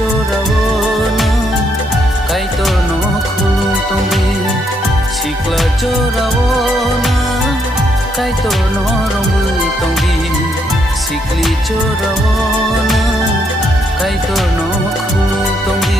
chorawona kai to no khulung tongbi sikla chorawona kai to no rombui tongbi sikli chorawona kai to no khulung tongbi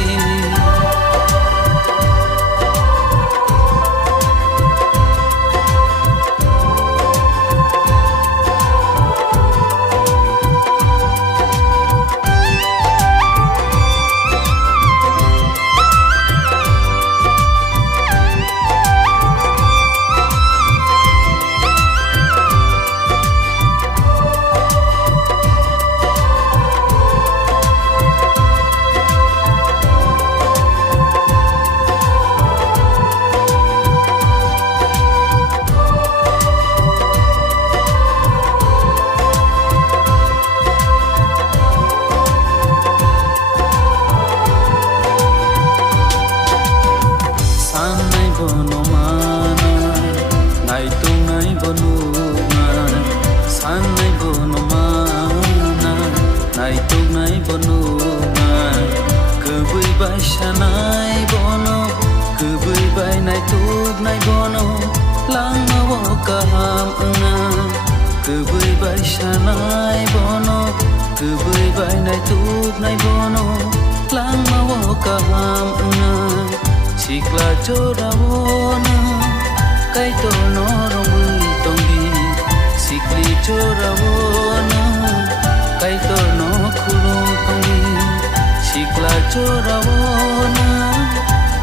sanai bono mana nai tuk nai bono nai kubui bai sanai bono kubui bai nai tuk nai bono lang mawo kaham nga kubui bai sanai bono kubui bai nai tuk nai bono lang mawo kaham nga sikla chorawona kai to no rombui tongbi sikli chorawona kai to no khulung tongbi sikla chorawona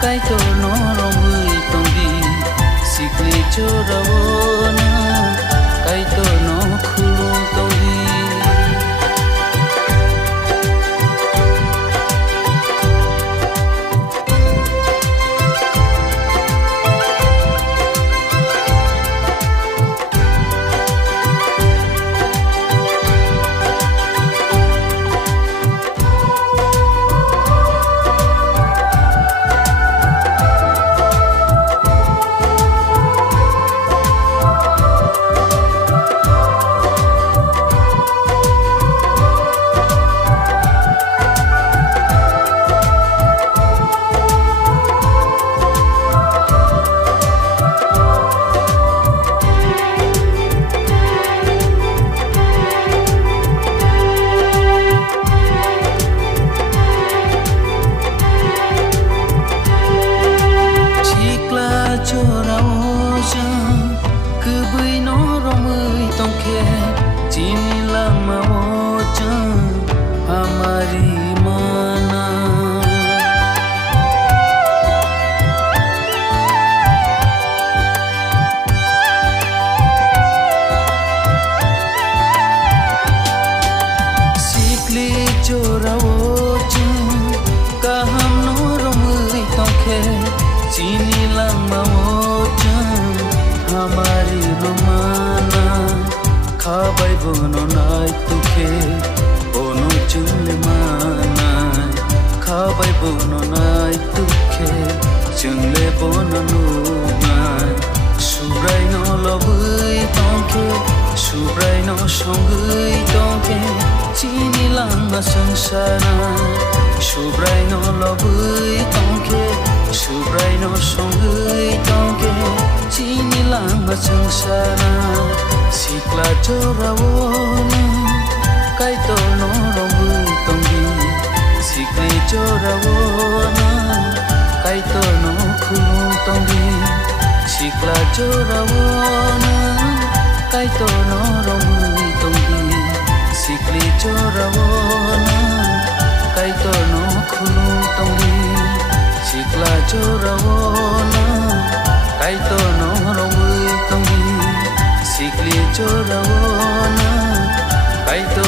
kai to no rombui tongbi sikli chorawona kai to no khulung tongbi kubui no romui tongke chini lang mawo chang hamari mana sikli chorawo chang kaham no romui tongke chini lang mawo hamari romana khabai bono nai tuke bono chungle mana khabai bono nai tuke chungle bono nai subrai no lobui tongke subrai no songui tongke chini langa sangsara subrai no lobui tongke subrai no songui tongke chini langa sangsara sikla chorawona kai to no rombui tongbi sikli chorawona kai to no khulung tongbi sikla chorawona kai to no rombui tongbi sikli chorawona kai to no khulung tongbi sikla chorawona kai to no rombui tongbi sikli chorawona kai to